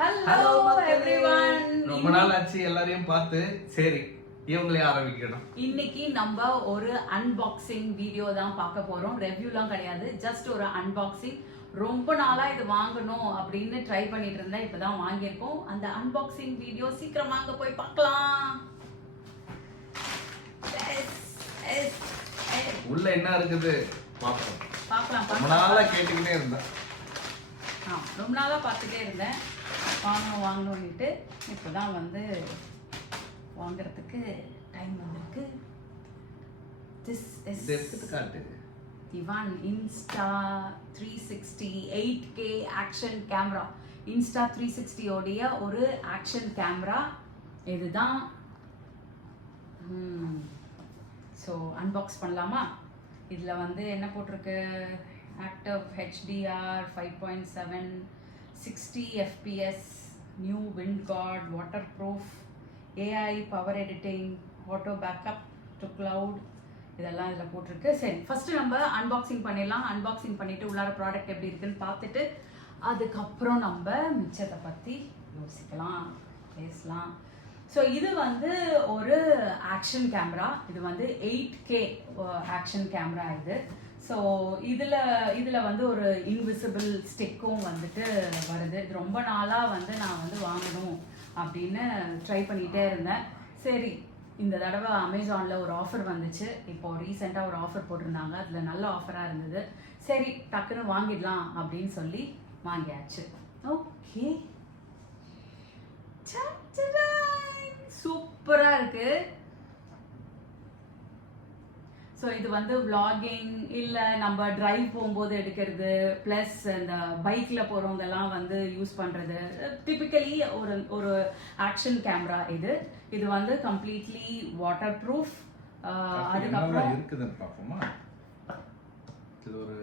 Hello everyone. ரொம்ப நாள் ஆச்சு எல்லாரையும் பார்த்து. சரி, இவங்களே ஆரம்பிக்கணும். இன்னைக்கு நம்ம ஒரு அன்பாக்சிங் வீடியோ தான் பார்க்க போறோம். ரெவ்யூலாம் கிடையாது, ஜஸ்ட் ஒரு அன்பாக்சிங். ரொம்ப நாளா இது வாங்கணும் அப்படின்னு ட்ரை பண்ணிட்டு இருந்தேன், இப்பதான் வாங்கியிருக்கோம். அந்த அன்பாக்சிங் வீடியோ சீக்கிரமா அங்க போய் பார்க்கலாம். உள்ள என்ன இருக்குது பார்ப்போம். பார்க்கலாம். ரொம்ப நாளா கேட்டுக்கிட்டே இருந்தேன். ரொம்ப நாளா பார்த்துட்டே இருந்தேன், வாங்கணும்னுட்டு. இப்போதான் வந்து வாங்குறதுக்கு டைம் வந்திருக்கு. Divan Insta360 8K action camera. Insta360 உடைய ஒரு ஆக்ஷன் கேமரா இதுதான். ஸோ அன்பாக்ஸ் பண்ணலாமா? இதில் வந்து என்ன போட்டிருக்கு? Active HDR 5.7 60 FPS, new wind card, water proof, AI power editing, auto backup to cloud, இதெல்லாம் இதில் போட்டிருக்கு. சரி, ஃபர்ஸ்ட் நம்ம அன்பாக்சிங் பண்ணிடலாம். அன்பாக்சிங் பண்ணிட்டு உள்ளார ப்ராடக்ட் எப்படி இருக்குன்னு பார்த்துட்டு அதுக்கப்புறம் நம்ம மிச்சத்தை பற்றி யோசிக்கலாம், பேசலாம். ஸோ இது வந்து ஒரு ஆக்ஷன் கேமரா. இது வந்து 8K ஆக்ஷன் கேமரா இது. ஸோ இதில் வந்து ஒரு இன்விசிபிள் ஸ்டிக்கும் வந்துட்டு வருது. இது ரொம்ப நாளாக வந்து நான் வந்து வாங்கணும் அப்படின்னு ட்ரை பண்ணிகிட்டே இருந்தேன். சரி, இந்த தடவை அமேசானில் ஒரு ஆஃபர் வந்துச்சு. இப்போ ரீசெண்டாக ஒரு ஆஃபர் போட்டிருந்தாங்க, அதில் நல்ல ஆஃபராக இருந்தது. சரி, டக்குன்னு வாங்கிடலாம் அப்படின்னு சொல்லி வாங்கியாச்சு. ஓகே, சூப்பராக இருக்குது. ஸோ இது வந்து vlogging இல்லை நம்ம டிரைவ் போகும்போது எடுக்கிறது, ப்ளஸ் இந்த பைக்கில் போகிறவங்கெல்லாம் வந்து யூஸ் பண்ணுறது. டிப்பிக்கலி ஒரு ஆக்ஷன் கேமரா இது. இது வந்து கம்ப்ளீட்லி வாட்டர் ப்ரூஃப். அதுக்கப்புறம் இருக்குதுன்னு பார்ப்போமா? இது ஒரு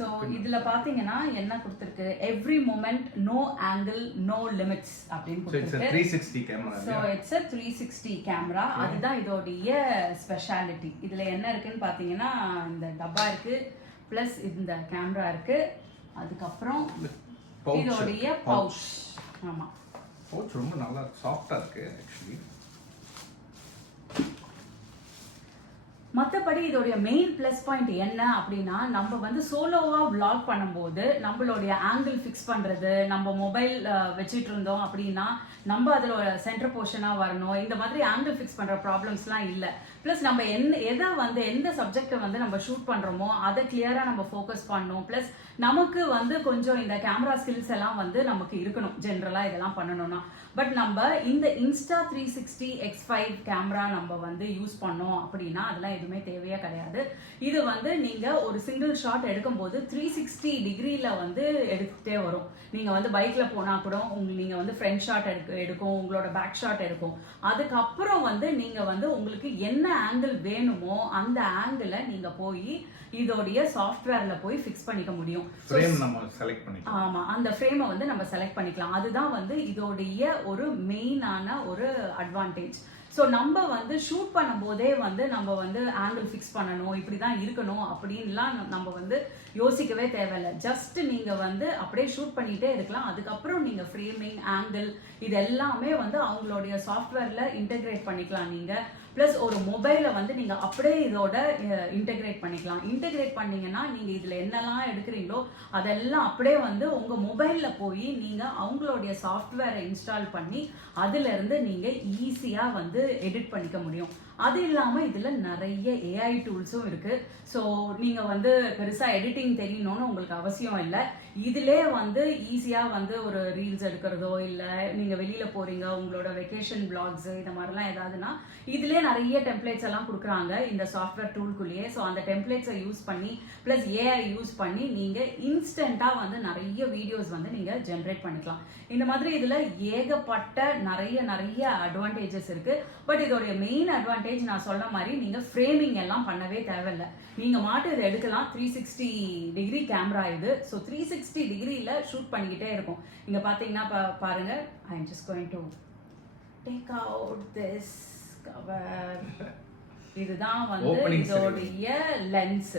ஸோ இதில் பார்த்தீங்கன்னா என்ன கொடுத்துருக்கு? Every moment, no angle, no limits அப்படின்னு கொடுத்துருக்கு. 360 camera. So it's a 360 camera. அதுதான் இதோடைய ஸ்பெஷாலிட்டி. இதில் என்ன இருக்குன்னு பார்த்தீங்கன்னா, இந்த டப்பா இருக்கு, ப்ளஸ் இந்த கேமரா இருக்கு, அதுக்கப்புறம் இதோடைய பவுச். ஆமாம், பவுச் ரொம்ப நல்லா சாஃப்டாக இருக்கு ஆக்சுவலி. மற்றபடி இதோடைய மெயின் ப்ளஸ் பாயிண்ட் என்ன அப்படின்னா, நம்ம வந்து சோலோவாக vlog பண்ணும்போது நம்மளுடைய ஆங்கிள் ஃபிக்ஸ் பண்ணுறது, நம்ம மொபைல் வச்சுட்டு இருந்தோம் அப்படின்னா நம்ம அதில் சென்டர் போர்ஷனாக வரணும். இந்த மாதிரி ஆங்கிள் ஃபிக்ஸ் பண்ணுற ப்ராப்ளம்ஸ்லாம் இல்லை. ப்ளஸ் நம்ம எந்த சப்ஜெக்டை வந்து நம்ம ஷூட் பண்ணுறோமோ அதை கிளியராக நம்ம ஃபோக்கஸ் பண்ணணும். ப்ளஸ் நமக்கு வந்து கொஞ்சம் இந்த கேமரா ஸ்கில்ஸ் எல்லாம் வந்து நமக்கு இருக்கணும் ஜென்ரலாக இதெல்லாம் பண்ணணும்னா. பட் நம்ம இந்த Insta360 X5 கேமரா நம்ம வந்து யூஸ் பண்ணோம் அப்படின்னா அதெல்லாம் எதுவுமே தேவையே கிடையாது. இது வந்து நீங்கள் ஒரு சிங்கிள் ஷாட் எடுக்கும்போது 360 டிகிரியில் வந்து எடுத்துகிட்டே வரும். நீங்கள் வந்து பைக்கில் போனால் கூட நீங்கள் வந்து ஃப்ரண்ட் ஷாட் எடுக்கும், உங்களோட பேக் ஷாட் எடுக்கும். அதுக்கப்புறம் வந்து நீங்கள் வந்து உங்களுக்கு என்ன ஆங்கிள் வேணுமோ அந்த ஆங்கிளை நீங்கள் போய் இதோடைய சாஃப்ட்வேர்ல போய் ஃபிக்ஸ் பண்ணிக்க முடியும். ஃப்ரேம் நம்ம செலக்ட் பண்ணிக்கலாம். ஆமா, அந்த ஃப்ரேமை வந்து நம்ம செலக்ட் பண்ணிக்கலாம். அதுதான் வந்து இதோடைய ஒரு மெயினான ஒரு அட்வான்டேஜ். ஸோ நம்ம வந்து ஷூட் பண்ணும் போதே வந்து நம்ம வந்து ஆங்கிள் ஃபிக்ஸ் பண்ணணும், இப்படி தான் இருக்கணும் அப்படின்லாம் நம்ம வந்து யோசிக்கவே தேவையில்லை. ஜஸ்ட் நீங்கள் வந்து அப்படியே ஷூட் பண்ணிகிட்டே இருக்கலாம். அதுக்கப்புறம் நீங்கள் ஃப்ரேமிங், ஆங்கிள் இது எல்லாமே வந்து அவங்களுடைய சாஃப்ட்வேரில் இன்டெகிரேட் பண்ணிக்கலாம் நீங்கள். ப்ளஸ் ஒரு மொபைலை வந்து நீங்கள் அப்படியே இதோட இன்டெகிரேட் பண்ணிக்கலாம். இன்டெகிரேட் பண்ணிங்கன்னா நீங்கள் இதில் என்னெல்லாம் எடுக்கிறீங்களோ அதெல்லாம் அப்படியே வந்து உங்கள் மொபைலில் போய் நீங்கள் அவங்களுடைய சாஃப்ட்வேரை இன்ஸ்டால் பண்ணி அதிலிருந்து நீங்கள் ஈஸியாக வந்து எடிட் பண்ணிக்க முடியும். அது இல்லாமல் இதில் நிறைய AI டூல்ஸும் இருக்குது. ஸோ நீங்கள் வந்து பெருசாக எடிட்டிங் தெரியணும்னு உங்களுக்கு அவசியம் இல்லை. இதிலே வந்து ஈஸியாக வந்து ஒரு ரீல்ஸ் எடுக்கிறதோ, இல்லை நீங்கள் வெளியில் போகிறீங்க, உங்களோட வெக்கேஷன் பிளாக்ஸு இந்த மாதிரிலாம் ஏதாவதுன்னா இதிலே நிறைய டெம்ப்ளேட்ஸ் எல்லாம் கொடுக்குறாங்க இந்த சாஃப்ட்வேர் டூல்குள்ளேயே. ஸோ அந்த டெம்ப்ளேட்ஸை யூஸ் பண்ணி ப்ளஸ் AI யூஸ் பண்ணி நீங்கள் இன்ஸ்டண்ட்டாக வந்து நிறைய வீடியோஸ் வந்து நீங்கள் ஜென்ரேட் பண்ணிக்கலாம். இந்த மாதிரி இதில் ஏகப்பட்ட நிறைய அட்வான்டேஜஸ் இருக்குது. பட் இதோடைய மெயின் அட்வான்டேஜ் நான் சொன்ன மாதிரி நீங்கள் ஃப்ரேமிங் எல்லாம் பண்ணவே தேவையில்லை. நீங்கள் மாட்டு இதை எடுக்கலாம். 360 டிகிரி கேமரா இது. ஸோ 360 டிகிரியில் ஷூட் பண்ணிக்கிட்டே இருக்கும். இங்கே பார்த்தீங்கன்னா பாருங்கள், I am just going to take out this cover. இதுதான் வந்து இதோடைய லென்ஸ்.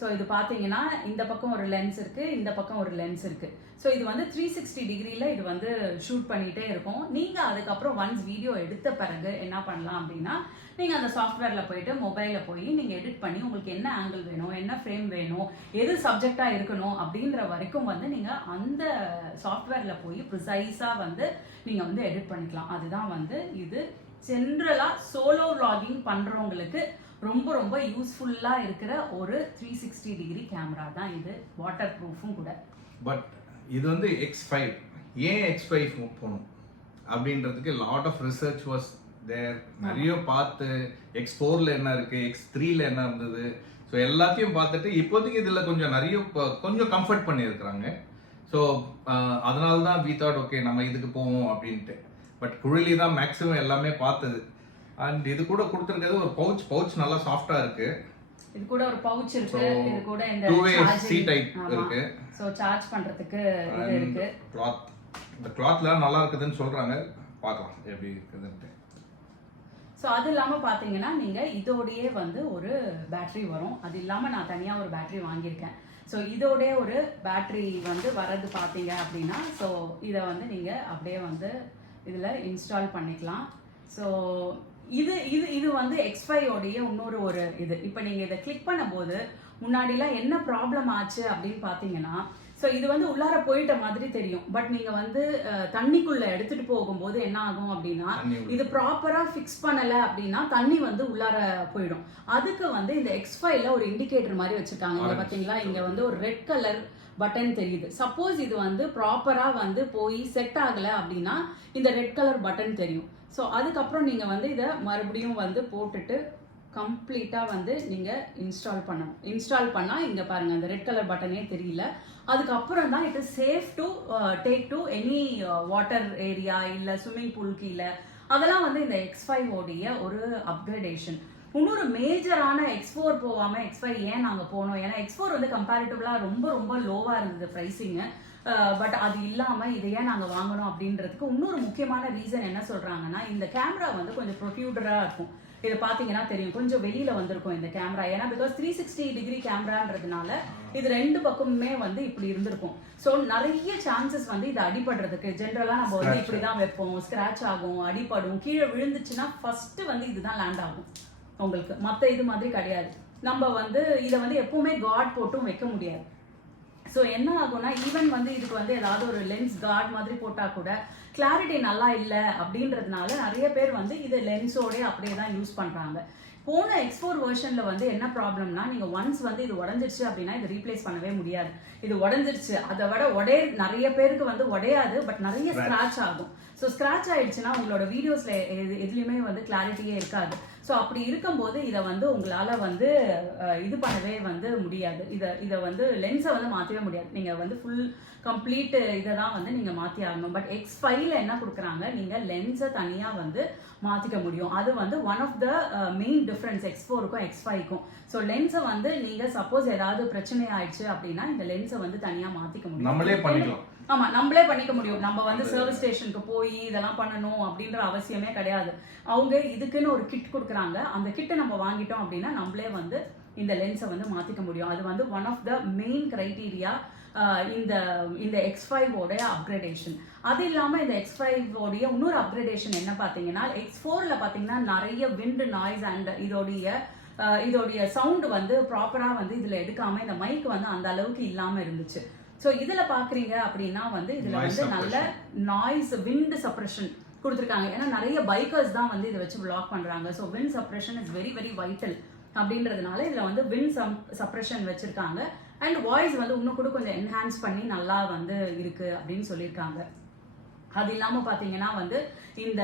ஸோ இது பார்த்தீங்கன்னா இந்த பக்கம் ஒரு லென்ஸ் இருக்கு, இந்த பக்கம் ஒரு லென்ஸ் இருக்கு. ஸோ இது வந்து 360 டிகிரியில் இது வந்து ஷூட் பண்ணிகிட்டே இருக்கும். நீங்கள் அதுக்கப்புறம் ஒன்ஸ் வீடியோ எடுத்த பிறகு என்ன பண்ணலாம் அப்படின்னா, நீங்கள் அந்த சாஃப்ட்வேரில் போயிட்டு மொபைலில் போய் நீங்கள் எடிட் பண்ணி உங்களுக்கு என்ன ஆங்கிள் வேணும், என்ன ஃப்ரேம் வேணும், எது சப்ஜெக்டாக இருக்கணும் அப்படின்ற வரைக்கும் வந்து நீங்கள் அந்த சாஃப்ட்வேரில் போய் ப்ரிசைஸாக வந்து நீங்கள் வந்து எடிட் பண்ணிக்கலாம். அதுதான் வந்து இது ஜென்ரலாக சோலோ vlogging பண்ணுறவங்களுக்கு ரொம்ப ரொம்ப யூஸ்ஃபுல்லாக இருக்கிற ஒரு 360 டிகிரி கேமரா தான் இது. வாட்டர் ப்ரூஃபும் கூட. பட் இது வந்து X5 ஏன் X5 போகணும் அப்படின்றதுக்கு lot of research was there. நிறைய பார்த்து X4ல என்ன இருக்கு, X3ல என்ன இருந்தது, ஸோ எல்லாத்தையும் பார்த்துட்டு இப்போதைக்கு இதில் கொஞ்சம் நிறைய கொஞ்சம் கம்ஃபர்ட் பண்ணியிருக்கிறாங்க. ஸோ அதனால தான் வி தாட் ஓகே நம்ம இதுக்கு போவோம் அப்படின்ட்டு. பட் குழலி தான் மேக்ஸிமம் எல்லாமே பார்த்தது. அண்ட் இது கூட கொடுத்துருக்கிறது ஒரு பவுச் நல்லா சாஃப்டா இருக்கு. இது கூட ஒரு பவுச் இருக்கு. இது கூட இந்த சி டைப் இருக்கு. சோ சார்ஜ் பண்றதுக்கு இது இருக்கு. கிளாத், இந்த கிளாத்ல நல்லா இருக்குதுன்னு சொல்றாங்க. பார்க்கலாம் எப்படி இருக்குதுன்னு. ஸோ அது இல்லாமல் பார்த்தீங்கன்னா நீங்கள் இதோடையே வந்து ஒரு பேட்ரி வரும். அது இல்லாமல் நான் தனியாக ஒரு பேட்ரி வாங்கியிருக்கேன். ஸோ இதோடைய ஒரு பேட்ரி வந்து வரது பார்த்தீங்க அப்படின்னா, ஸோ இதை வந்து நீங்கள் அப்படியே வந்து இதில் இன்ஸ்டால் பண்ணிக்கலாம். ஸோ இது இது இது வந்து X5 உடைய இன்னொரு ஒரு இது. இப்போ நீங்கள் இதை கிளிக் பண்ணும்போது முன்னாடிலாம் என்ன ப்ராப்ளம் ஆச்சு அப்படின்னு பார்த்தீங்கன்னா, ஸோ இது வந்து உள்ளார போயிட்ட மாதிரி தெரியும். பட் நீங்கள் வந்து தண்ணிக்குள்ளே எடுத்துகிட்டு போகும்போது என்ன ஆகும் அப்படின்னா, இது ப்ராப்பராக ஃபிக்ஸ் பண்ணலை அப்படின்னா தண்ணி வந்து உள்ளார போயிடும். அதுக்கு வந்து இந்த X5ல ஒரு இண்டிகேட்டர் மாதிரி வச்சுருக்காங்க. இங்கே பார்த்தீங்களா, இங்கே வந்து ஒரு ரெட் கலர் பட்டன் தெரியுது. சப்போஸ் இது வந்து ப்ராப்பராக வந்து போய் செட் ஆகலை அப்படின்னா இந்த ரெட் கலர் பட்டன் தெரியும். ஸோ அதுக்கப்புறம் நீங்கள் வந்து இதை மறுபடியும் வந்து போட்டுட்டு கம்ப்ளீட்டாக வந்து நீங்கள் இன்ஸ்டால் பண்ணணும். இன்ஸ்டால் பண்ணால் இங்கே பாருங்கள் அந்த ரெட் கலர் பட்டனே தெரியல. அதுக்கப்புறம் தான் it is safe to take to any water area இல்லை ஸ்விம்மிங் பூல் கீழே. அதெல்லாம் வந்து இந்த X5 உடைய ஒரு அப்கிரேடேஷன். இன்னொரு மேஜரான X4 போகாமல் X5 ஏன் நாங்கள் போனோம், ஏன்னா X4 வந்து கம்பேரிட்டிவ்லாக ரொம்ப ரொம்ப லோவாக இருந்தது ப்ரைஸிங்கு. பட் அது இல்லாமல் இதை ஏன் நாங்கள் வாங்கணும் அப்படின்றதுக்கு இன்னொரு முக்கியமான ரீசன் என்ன சொல்கிறாங்கன்னா, இந்த கேமரா வந்து கொஞ்சம் ப்ரொட்யூடராக இருக்கும். இதை பார்த்தீங்கன்னா தெரியும், கொஞ்சம் வெளியில் வந்திருக்கும் இந்த கேமரா. ஏன்னா பிகாஸ் 360 டிகிரி கேமரான்றதுனால இது ரெண்டு பக்கமுமே வந்து இப்படி இருந்திருக்கும். ஸோ நிறைய சான்சஸ் வந்து இது அடிபடுறதுக்கு. ஜென்ரலாக நம்ம வந்து இப்படி தான் வைப்போம், ஸ்க்ராட்ச் ஆகும், அடிபடும், கீழே விழுந்துச்சுன்னா ஃபர்ஸ்ட் வந்து இதுதான் லேண்ட் ஆகும் உங்களுக்கு. மற்ற இது மாதிரி கிடையாது. நம்ம வந்து இதை வந்து எப்பவுமே கார்ட் போட்டும் வைக்க முடியாது. ஸோ என்ன ஆகும்னா, ஈவன் வந்து இதுக்கு வந்து ஏதாவது ஒரு லென்ஸ் கார்ட் மாதிரி போட்டால் கூட கிளாரிட்டி நல்லா இல்லை அப்படின்றதுனால நிறைய பேர் வந்து இது லென்ஸோடய அப்படியே தான் யூஸ் பண்ணுறாங்க. போன X4 வெர்ஷனில் வந்து என்ன ப்ராப்ளம்னா, நீங்கள் ஒன்ஸ் வந்து இது உடஞ்சிருச்சு அப்படின்னா இது ரீப்ளேஸ் பண்ணவே முடியாது. இது உடஞ்சிருச்சு, அதை விட நிறைய பேருக்கு வந்து உடையாது, பட் நிறைய ஸ்க்ராட்ச் ஆகும். ஸோ ஸ்க்ராட்ச் ஆயிடுச்சுன்னா உங்களோட வீடியோஸில் எதுலையுமே வந்து கிளாரிட்டியே இருக்காது. ஸோ அப்படி இருக்கும்போது இதை வந்து உங்களால் வந்து இது பண்ணவே வந்து முடியாது. இதை வந்து லென்ஸை வந்து மாற்றவே முடியாது. நீங்கள் வந்து ஃபுல் கம்ப்ளீட் இதை தான் வந்து நீங்கள் மாற்றி ஆகணும். பட் X5ல என்ன கொடுக்குறாங்க, நீங்கள் லென்ஸை தனியாக வந்து மாற்றிக்க முடியும். அது வந்து one of the main difference X4க்கும் X5க்கும். ஸோ லென்ஸை வந்து நீங்கள் சப்போஸ் ஏதாவது பிரச்சனை ஆயிடுச்சு அப்படின்னா இந்த லென்ஸை வந்து தனியாக மாற்றிக்க முடியும். நம்மளே பண்ணிக்கலாம். ஆமா, நம்மளே பண்ணிக்க முடியும். நம்ம வந்து சர்வீஸ் ஸ்டேஷனுக்கு போய் இதெல்லாம் பண்ணணும் அப்படின்ற அவசியமே கிடையாது. அவங்க இதுக்குன்னு ஒரு கிட் கொடுக்குறாங்க. அந்த கிட்டை நம்ம வாங்கிட்டோம் அப்படின்னா நம்மளே வந்து இந்த லென்ஸை வந்து மாத்திக்க முடியும். அது வந்து one of the main criteria இந்த X5 உடைய அப்கிரேடேஷன். அது இல்லாமல் இந்த X5 உடைய இன்னொரு அப்கிரேடேஷன் என்ன பார்த்தீங்கன்னா, X4ல பார்த்தீங்கன்னா நிறைய விண்ட் நாய்ஸ் அண்ட் இதோடைய சவுண்டு வந்து ப்ராப்பராக வந்து இதில் எடுக்காமல் இந்த மைக் வந்து அந்த அளவுக்கு இல்லாமல் இருந்துச்சு. ஸோ இதில் பார்க்குறீங்க அப்படின்னா வந்து இதில் வந்து நல்ல நாய்ஸ் விண்ட் சப்ரெஷன் கொடுத்துருக்காங்க. ஏன்னா நிறைய பைக்கர்ஸ் தான் வந்து இதை வச்சு வ்ளாக் பண்ணுறாங்க. So wind suppression is very very vital அப்படின்றதுனால இதில் வந்து விண்ட் சப்ரெஷன் வச்சுருக்காங்க. அண்ட் வாய்ஸ் வந்து இன்னும் கூட கொஞ்சம் என்ஹான்ஸ் பண்ணி நல்லா வந்து இருக்குது அப்படின்னு சொல்லியிருக்காங்க. அது இல்லாமல் பார்த்தீங்கன்னா வந்து இந்த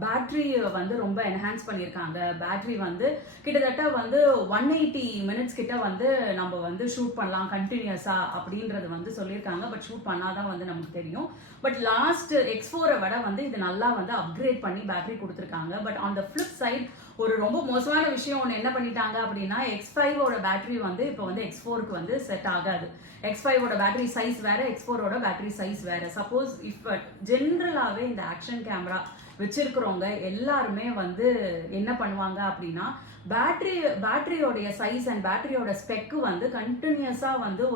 பேட்ரி வந்து ரொம்ப என்ஹான்ஸ் பண்ணியிருக்காங்க. பேட்ரி வந்து கிட்டத்தட்ட வந்து 180 மினிட்ஸ் கிட்ட வந்து நம்ம வந்து ஷூட் பண்ணலாம் கண்டினியூஸாக அப்படின்றது வந்து சொல்லியிருக்காங்க. பட் ஷூட் பண்ணாதான் வந்து நமக்கு தெரியும். பட் லாஸ்ட் X4 விட வந்து இது நல்லா வந்து அப்கிரேட் பண்ணி பேட்டரி கொடுத்துருக்காங்க. But on the flip side ஒரு ரொம்ப மோசமான விஷயம் ஒன்று என்ன பண்ணிட்டாங்க அப்படின்னா, X5ஓட பேட்டரி வந்து இப்போ வந்து X4க்கு வந்து செட் ஆகாது. X5ஓட பேட்டரி சைஸ் வேற, X4ஓட பேட்டரி சைஸ் வேற. சப்போஸ் இப்போ ஜென்ரலாகவே இந்த ஆக்ஷன் கேமரா வச்சிருக்கிறவங்க எல்லாருமே வந்து என்ன பண்ணுவாங்க அப்படின்னா, பேட்டரியோடைய சைஸ் அண்ட் பேட்டரியோட ஸ்பெக்கு வந்து கண்டினியூஸா வந்து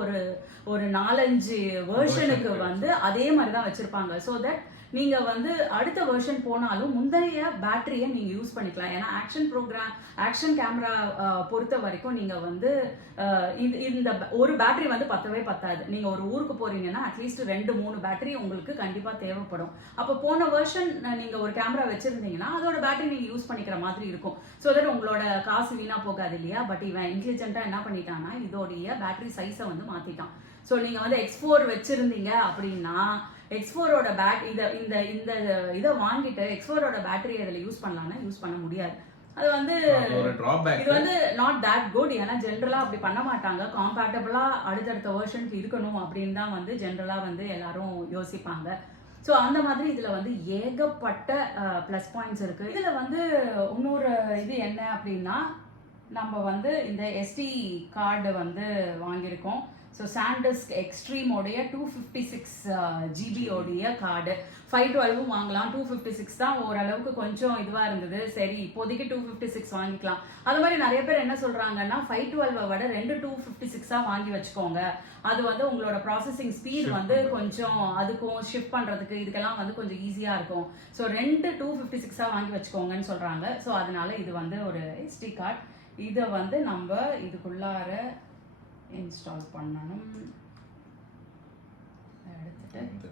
ஒரு 4-5 வெர்ஷனுக்கு வந்து அதே மாதிரி தான் வச்சிருப்பாங்க. ஸோ தட் நீங்க வந்து அடுத்த வெர்ஷன் போனாலும் முந்தைய பேட்டரியை நீங்க யூஸ் பண்ணிக்கலாம். ஏன்னா ஆக்ஷன் கேமரா பொறுத்த வரைக்கும் நீங்க வந்து இந்த ஒரு பேட்டரி வந்து பத்தவே பத்தாது. நீங்க ஒரு ஊருக்கு போறீங்கன்னா அட்லீஸ்ட் 2-3 பேட்டரி உங்களுக்கு கண்டிப்பா தேவைப்படும். அப்போ போன வெர்ஷன் நீங்க ஒரு கேமரா வச்சிருந்தீங்கன்னா அதோட பேட்டரி நீங்க யூஸ் பண்ணிக்கிற மாதிரி இருக்கும். ஸோ தட் உங்களோட காசு வீணா போகாது இல்லையா. பட் இவன் இன்டெலிஜென்ட்டா என்ன பண்ணிட்டான்னா இதோடைய பேட்டரி சைஸை வந்து மாத்திட்டான். ஸோ நீங்க வந்து X4 வச்சிருந்தீங்க அப்படின்னா X4ஓட இதை வாங்கிட்டு X4ஓட பேட்டரி அதில் யூஸ் பண்ணலாம்னா யூஸ் பண்ண முடியாது. அது வந்து இது வந்து நாட் தட் குட். ஏன்னா ஜென்ரலா அப்படி பண்ண மாட்டாங்க. காம்பேட்டபிளா அடுத்தடுத்த வெர்ஷனுக்கு இருக்கணும் அப்படின்னு தான் வந்து ஜென்ரலா வந்து எல்லாரும் யோசிப்பாங்க. ஸோ அந்த மாதிரி இதுல வந்து ஏகப்பட்ட ப்ளஸ் பாயிண்ட்ஸ் இருக்கு. இதுல வந்து இன்னொரு இது என்ன அப்படின்னா நம்ம வந்து இந்த SD கார்டு வந்து வாங்கியிருக்கோம். ஸோ சாண்டிஸ்க் எக்ஸ்ட்ரீம் உடைய 256 GB உடைய கார்டு 512 வாங்கலாம். 256 தான் ஓரளவுக்கு கொஞ்சம் இதுவா இருந்தது. சரி இப்போதைக்கு 256 வாங்கிக்கலாம். அது மாதிரி நிறைய பேர் என்ன சொல்றாங்கன்னா 512 விட 2 256 வாங்கி வச்சுக்கோங்க. அது வந்து உங்களோட ப்ராசஸிங் ஸ்பீட் வந்து கொஞ்சம் அதுக்கும் ஷிஃப்ட் பண்றதுக்கு இதுக்கெல்லாம் வந்து கொஞ்சம் ஈஸியா இருக்கும். ஸோ 2 256 வாங்கி வச்சுக்கோங்கன்னு சொல்றாங்க. ஸோ அதனால இது வந்து ஒரு SD கார்டு. இதை வந்து நம்ம இதுக்குள்ளார இன்ஸ்டால் பண்ணணும். எடுத்துட்டு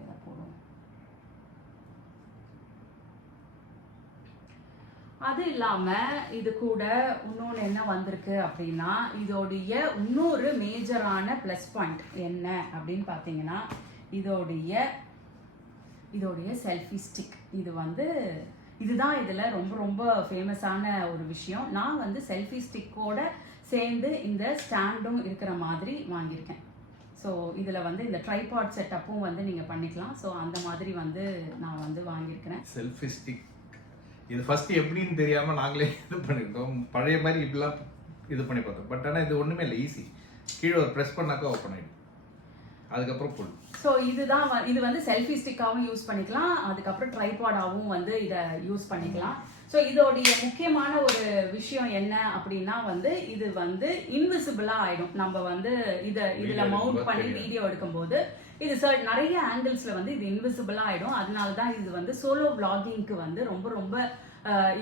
இதை போடுவோம். அது இல்லாம இது கூட இன்னொன்று என்ன வந்திருக்கு அப்படின்னா இதோடைய இன்னொரு மேஜரான ப்ளஸ் பாயிண்ட் என்ன அப்படின்னு பார்த்தீங்கன்னா இதோடைய செல்ஃபி ஸ்டிக். இதுதான் இதுல ரொம்ப ரொம்ப ஃபேமஸான ஒரு விஷயம். நான் வந்து செல்ஃபி ஸ்டிக்கோட சேர்ந்து இந்த ஸ்டாண்டும் இருக்கிற மாதிரி வாங்கியிருக்கேன். ஸோ இதில் வந்து இந்த ட்ரைபாட் செட்டப்பும் வந்து நீங்கள் பண்ணிக்கலாம். ஸோ அந்த மாதிரி வந்து நான் வந்து வாங்கியிருக்கிறேன். செல்ஃபி ஸ்டிக் இது ஃபர்ஸ்ட் எப்படின்னு தெரியாமல் நாங்களே இது பண்ணியிருக்கோம். பழைய மாதிரி இப்படிலாம் இது பண்ணி பார்த்தோம். பட் ஆனால் இது ஒன்றுமே இல்லை, ஈஸி. கீழே ஒரு ப்ரெஸ் பண்ணாக்கா ஓப்பன் ஆகிடும். அதுக்கப்புறம் ஃபுல். ஸோ இது வந்து செல்ஃபி ஸ்டிக்காகவும் யூஸ் பண்ணிக்கலாம். அதுக்கப்புறம் ட்ரைபாடாகவும் வந்து இதை யூஸ் பண்ணிக்கலாம். ஸோ இதோடைய முக்கியமான ஒரு விஷயம் என்ன அப்படின்னா வந்து இது வந்து இன்விசிபிளா ஆயிடும். நம்ம வந்து இதுல மவுண்ட் பண்ணி வீடியோ எடுக்கும்போது இது நிறைய ஆங்கிள்ஸ்ல வந்து இது இன்விசிபிளா ஆயிடும். அதனால தான் இது வந்து சோலோ விளாகிங்க்கு வந்து ரொம்ப ரொம்ப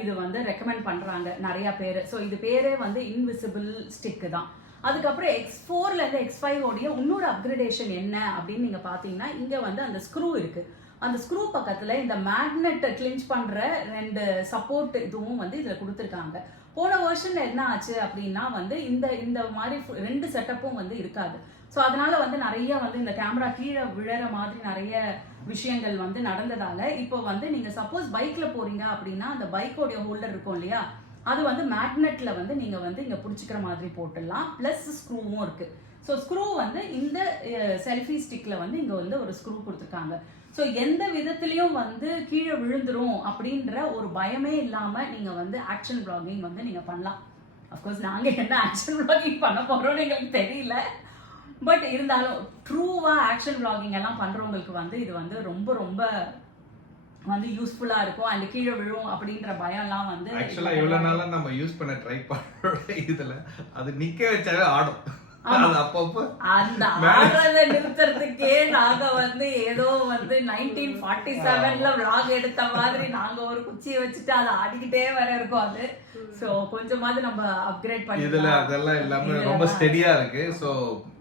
இது வந்து ரெக்கமெண்ட் பண்றாங்க நிறைய பேர். ஸோ இது பேரே வந்து இன்விசிபிள் ஸ்டிக் தான். அதுக்கப்புறம் X4ல இருந்து X5 உடைய இன்னொரு அப்கிரேடேஷன் என்ன அப்படின்னு நீங்க பாத்தீங்கன்னா இங்க வந்து அந்த ஸ்க்ரூ இருக்கு. அந்த ஸ்க்ரூ பக்கத்துல இந்த மேக்னெட் கிளின்ச் பண்ற 2 சப்போர்ட் இதுவும் வந்து இதுல கொடுத்துருக்காங்க. போன வெர்ஷன்ல என்ன ஆச்சு அப்படின்னா வந்து இந்த மாதிரி 2 செட்டப்பும் வந்து இருக்காது. ஸோ அதனால வந்து நிறைய வந்து இந்த கேமரா கீழே விழற மாதிரி நிறைய விஷயங்கள் வந்து நடந்ததால இப்போ வந்து நீங்க சப்போஸ் பைக்ல போறீங்க அப்படின்னா அந்த பைக்கோடைய ஹோல்டர் இருக்கும் இல்லையா, அது வந்து மேக்னெட்ல வந்து நீங்க வந்து இங்க பிடிச்சிக்கிற மாதிரி போட்டுடலாம். பிளஸ் ஸ்க்ரூவும் இருக்கு. ஸோ ஸ்க்ரூ வந்து இந்த செல்ஃபி ஸ்டிக்ல வந்து இங்க வந்து ஒரு ஸ்க்ரூ கொடுத்துருக்காங்க. ஸோ எந்த விதத்திலையும் வந்து கீழே விழுந்துரும் அப்படின்ற ஒரு பயமே இல்லாம நீங்க வந்து ஆக்ஷன் பிளாகிங் வந்து நீங்க பண்ணலாம். அஃப்கோர்ஸ் நாங்க என்ன ஆக்ஷன் பிளாகிங் பண்ண போறோம்னு எங்களுக்கு தெரியல. பட் இருந்தாலும் ட்ரூவா ஆக்ஷன் பிளாகிங் எல்லாம் பண்றவங்களுக்கு வந்து இது வந்து ரொம்ப ரொம்ப வந்து யூஸ்ஃபுல்லா இருக்கும். அண்ட் கீழே விழும் அப்படின்ற பயம் எல்லாம் வந்து ஆக்சுவலா இவ்வளவு நாளா நம்ம யூஸ் பண்ண ட்ரை பண்ண இதுல அது நிக்க வச்சாவே ஆடும். அந்த ஆடுறத நிறுத்துறதுக்கே நாங்க வந்து ஏதோ வந்து 1947ல vlog எடுத்த மாதிரி நாங்க ஒரு குச்சியை வச்சுட்டு அதை ஆடிக்கிட்டே வர இருக்கோம். அது சோ கொஞ்சமாவது நம்ம அப்கிரேட் பண்ணி இதுல அதெல்லாம் எல்லாமே ரொம்ப ஸ்டெடியா இருக்கு. சோ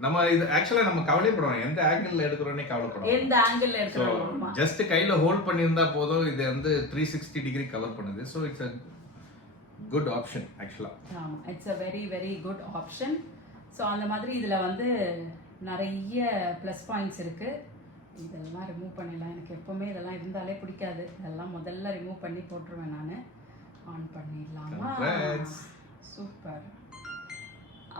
நம்ம இது ஆக்சுவலா நம்ம கவலைப்படுறோம், எந்த ஆங்கிள் எடுக்கிறோம்னே கவலைப்படுறோம். எந்த ஆங்கிள் எடுக்கிறோம் ஜஸ்ட் கையில ஹோல்ட் பண்ணியிருந்தா போதும். இது வந்து 360 டிகிரி கவர் பண்ணுது. So it's a good option actually. It's a very very good option. So அந்த மாதிரி இதில் வந்து நிறைய ப்ளஸ் பாயிண்ட்ஸ் இருக்குது. இதெல்லாம் ரிமூவ் பண்ணிடலாம். எனக்கு எப்போவுமே இதெல்லாம் இருந்தாலே பிடிக்காது. இதெல்லாம் முதல்ல ரிமூவ் பண்ணி போட்டுருவேன் நான். ஆன் பண்ணிடலாமா? சூப்பர்,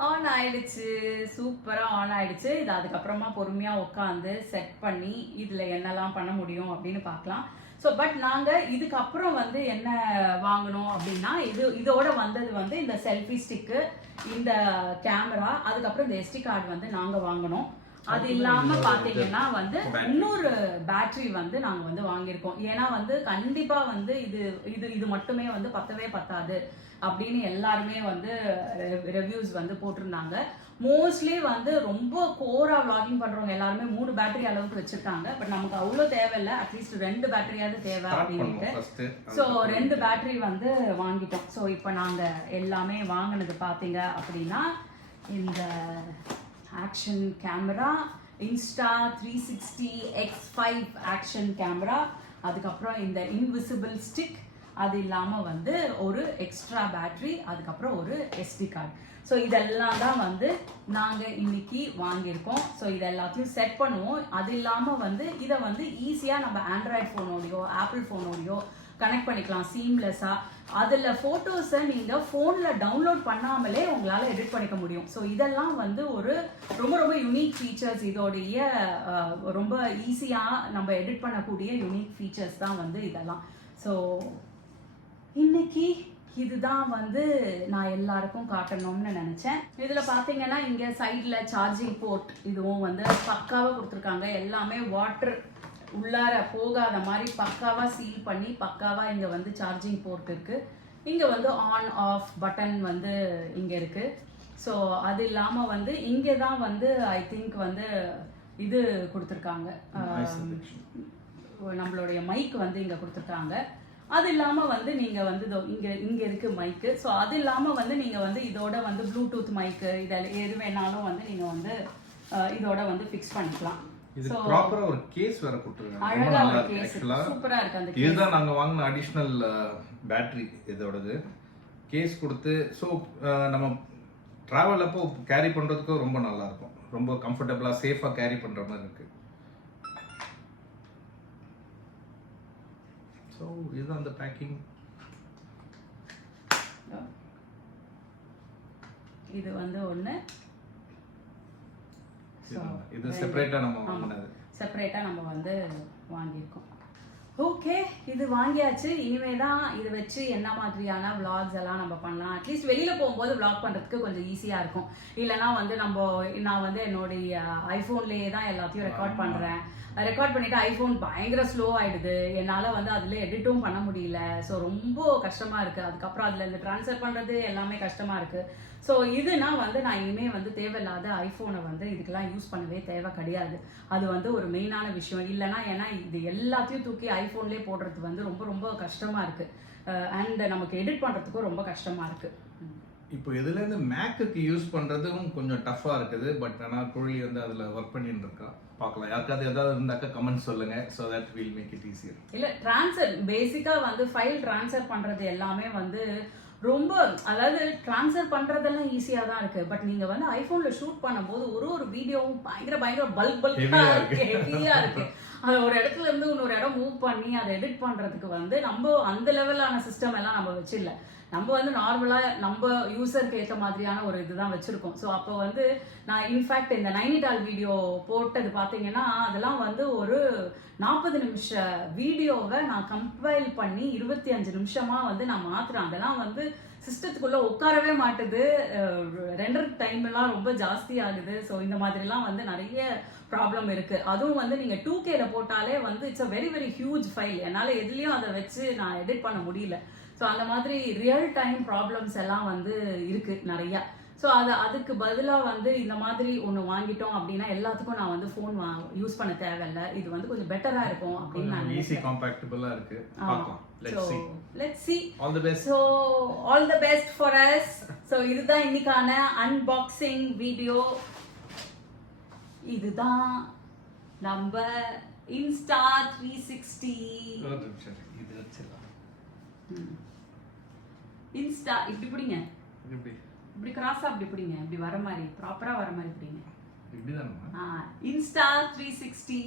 ஆன் ஆயிடுச்சு. சூப்பராக ஆன் ஆயிடுச்சு. இது அதுக்கப்புறமா பொறுமையாக உட்காந்து செட் பண்ணி இதில் என்னெல்லாம் பண்ண முடியும் அப்படின்னு பார்க்கலாம். ஸோ பட் நாங்கள் இதுக்கப்புறம் வந்து என்ன வாங்கணும் அப்படின்னா இதோட வந்தது வந்து இந்த செல்ஃபி ஸ்டிக்கு, இந்த கேமரா, அதுக்கப்புறம் இந்த SD கார்டு வந்து நாங்கள் வாங்கினோம். அது இல்லாம பாத்தீங்கன்னா வந்து இன்னொரு பேட்டரி வந்து நாங்க வந்து வாங்கியிருக்கோம். ஏன்னா வந்து கண்டிப்பா வந்து இது இது இது மட்டுமே வந்து பத்தவே பத்தாது அப்படின்னு எல்லாருமே வந்து ரிவ்யூஸ் வந்து போட்டிருந்தாங்க. மோஸ்ட்லி வந்து ரொம்ப கோரா vlogging பண்றவங்க எல்லாருமே 3 பேட்டரி அளவுக்கு வச்சிருக்காங்க. பட் நமக்கு அவ்வளவு தேவையில்லை, அட்லீஸ்ட் 2 பேட்டரியாவது தேவை அப்படின்ட்டு ஸோ 2 பேட்டரி வந்து வாங்கிட்டோம். ஸோ இப்போ நாங்க எல்லாமே வாங்கினது பாத்தீங்க அப்படின்னா இந்த action camera, Insta 360 X5 action camera, அதுக்கப்புறம் இந்த இன்விசிபிள் ஸ்டிக், அது இல்லாமல் வந்து ஒரு எக்ஸ்ட்ரா பேட்டரி, அதுக்கப்புறம் ஒரு SD கார்டு. ஸோ இதெல்லாம் தான் வந்து நாங்கள் இன்னைக்கு வாங்கியிருக்கோம். ஸோ இது எல்லாத்தையும் செட் பண்ணுவோம். அது இல்லாமல் வந்து இதை வந்து ஈஸியாக நம்ம ஆண்ட்ராய்ட் ஃபோனோடையோ ஆப்பிள் ஃபோனோடையோ கனெக்ட் பண்ணிக்கலாம் சீம்லெஸ்ஸாக. அதில் ஃபோட்டோஸை நீங்கள் ஃபோனில் டவுன்லோட் பண்ணாமலே உங்களால் எடிட் பண்ணிக்க முடியும். ஸோ இதெல்லாம் வந்து ஒரு ரொம்ப ரொம்ப யூனிக் ஃபீச்சர்ஸ். இதோடைய ரொம்ப ஈஸியாக நம்ம எடிட் பண்ணக்கூடிய யூனிக் ஃபீச்சர்ஸ் தான் வந்து இதெல்லாம். ஸோ இன்னைக்கு இதுதான் வந்து நான் எல்லாருக்கும் காட்டணும்னு நினைச்சேன். இதுல பாத்தீங்கன்னா இங்க சைட்ல சார்ஜிங் போர்ட் இதுவும் வந்து பக்காவா கொடுத்துருக்காங்க. எல்லாமே வாட்டர் உள்ளார போகாத மாதிரி பக்காவா சீல் பண்ணி பக்காவா இங்க வந்து சார்ஜிங் போர்ட் இருக்கு. இங்க வந்து ஆன் ஆஃப் பட்டன் வந்து இங்க இருக்கு. ஸோ அது இல்லாம வந்து இங்க தான் வந்து ஐ திங்க் வந்து இது கொடுத்துருக்காங்க, நம்மளுடைய மைக் வந்து இங்க கொடுத்துருக்காங்க. அது இல்லாம வந்து நீங்க வந்து இங்க இருக்கு மைக்கு. ஸோ அது இல்லாம வந்து நீங்க வந்து இதோட வந்து ப்ளூடூத் மைக்கு இதில் எது வேணாலும் வந்து நீங்க வந்து இதோட வந்து ஃபிக்ஸ் பண்ணிக்கலாம். இது ப்ராப்பரா ஒரு கேஸ் வேற கொடுத்திருக்காங்க. அழகா ஒரு கேஸ், சூப்பரா இருக்கு அந்த கேஸ். இதுதான் நாங்க வாங்கின அடிஷனல் பேட்டரி. இதோடது கேஸ் கொடுத்து ஸோ நம்ம டிராவல் அப்போ கேரி பண்றதுக்கு ரொம்ப நல்லா இருக்கும். ரொம்ப கம்ஃபர்டபுளா சேஃபா கேரி பண்ற மாதிரி இருக்கு. ஸோ இதுதான் அந்த பேக்கிங். இது வந்து ஒன்று, இது செப்பரேட்டா நம்ம வாங்கினது, செப்பரேட்டா நம்ம வந்து வாங்கியிருக்கோம். ஓகே, இது வாங்கியாச்சு. இனிமே தான் இதை வச்சு என்ன மாதிரியான vlogs எல்லாம் நம்ம பண்ணலாம். அட்லீஸ்ட் வெளியில போகும்போது vlog பண்றதுக்கு கொஞ்சம் ஈஸியா இருக்கும். இல்லைன்னா வந்து நான் வந்து என்னுடைய ஐபோன்லேயே தான் எல்லாத்தையும் ரெக்கார்ட் பண்றேன். ரெக்கார்ட் பண்ணிட்டு ஐபோன் பயங்கர ஸ்லோ ஆயிடுது. என்னால் வந்து அதில் எடிட்டும் பண்ண முடியல. ஸோ ரொம்ப கஷ்டமா இருக்கு. அதுக்கப்புறம் அதில் இந்த ட்ரான்ஸ்ஃபர் பண்ணுறது எல்லாமே கஷ்டமா இருக்கு. ஸோ இதுனா வந்து நான் இனிமேல் வந்து தேவையில்லாத ஐஃபோனை வந்து இதுக்கெல்லாம் யூஸ் பண்ணவே தேவை கிடையாது. அது வந்து ஒரு மெயினான விஷயம். இல்லைனா ஏன்னா இது எல்லாத்தையும் தூக்கி ஐஃபோன்லேயே போடுறது வந்து ரொம்ப ரொம்ப கஷ்டமா இருக்கு. அண்ட் நமக்கு எடிட் பண்ணுறதுக்கும் ரொம்ப கஷ்டமா இருக்கு. இப்போ இதுலேருந்து மேக்குக்கு யூஸ் பண்ணுறதும் கொஞ்சம் டஃப்பாக இருக்குது. பட் ஆனால் குழி வந்து அதில் ஒர்க் பண்ணிட்டு இருக்கா. பார்க்கலாம், யாருக்காவது ஏதாவது இருந்தாக்கா கமெண்ட் சொல்லுங்க. So that will make it easier. இல்லை, ட்ரான்ஸ்ஃபர் பேசிக்காக வந்து ஃபைல் ட்ரான்ஸ்ஃபர் பண்ணுறது எல்லாமே வந்து ரொம்ப, அதாவது ட்ரான்ஸ்ஃபர் பண்ணுறதெல்லாம் ஈஸியாக தான் இருக்கு. பட் நீங்கள் வந்து ஐஃபோனில் ஷூட் பண்ணும்போது ஒரு வீடியோவும் பயங்கர பல்காக இருக்கு, ஹெவியாக இருக்கு. அதை ஒரு இடத்துல இருந்து இன்னொரு இடம் மூவ் பண்ணி அதை எடிட் பண்ணுறதுக்கு வந்து நம்ம அந்த லெவலான சிஸ்டம் எல்லாம் நம்ம வச்சிடல. நம்ம வந்து நார்மலாக நம்ம யூசருக்கு ஏற்ற மாதிரியான ஒரு இதுதான் வச்சுருக்கோம். ஸோ அப்போ வந்து நான் இன்ஃபேக்ட் இந்த நைனிடால் வீடியோ போட்டது பார்த்தீங்கன்னா அதெல்லாம் வந்து ஒரு 40 நிமிஷ வீடியோவை நான் கம்பைல் பண்ணி 25 நிமிஷமாக வந்து நான் மாற்றுறேன். அதெல்லாம் வந்து சிஸ்டத்துக்குள்ளே உட்காரவே மாட்டுது. ரெண்டர் டைம் எல்லாம் ரொம்ப ஜாஸ்தி ஆகுது. ஸோ இந்த மாதிரிலாம் வந்து நிறைய ப்ராப்ளம் இருக்குது. அதுவும் வந்து நீங்கள் 2Kல போட்டாலே வந்து it's a very very huge file. என்னால் எதுலேயும் அதை வச்சு நான் எடிட் பண்ண முடியல. ஸோ அந்த மாதிரி ரியல் டைம் ப்ராப்ளம்ஸ் எல்லாம் வந்து இருக்குது நிறையா. ஸோ அதுக்கு பதிலாக வந்து இந்த மாதிரி ஒன்று வாங்கிட்டோம் அப்படின்னா எல்லாத்துக்கும் நான் வந்து ஃபோன் யூஸ் பண்ண தேவையில்லை. இது வந்து கொஞ்சம் பெட்டராக இருக்கும் அப்படின்னு நான் ஈஸி காம்பாக்டபிளாக இருக்கு. பார்க்கலாம். Let's see. All the best. So all the best for us. So இதுதான் இன்னைக்கான அன்பாக்சிங் வீடியோ. இதுதான் நம்ம இன்ஸ்டா 360. இது வச்சிடலாம். இன்ஸ்டா இப்படி பிடிங்க, இப்படி கிராஸா அப்படி பிடிங்க, இப்படி வர மாதிரி ப்ராப்பரா வர மாதிரி பிடிங்க. இப்படிதான் இன்ஸ்டா 360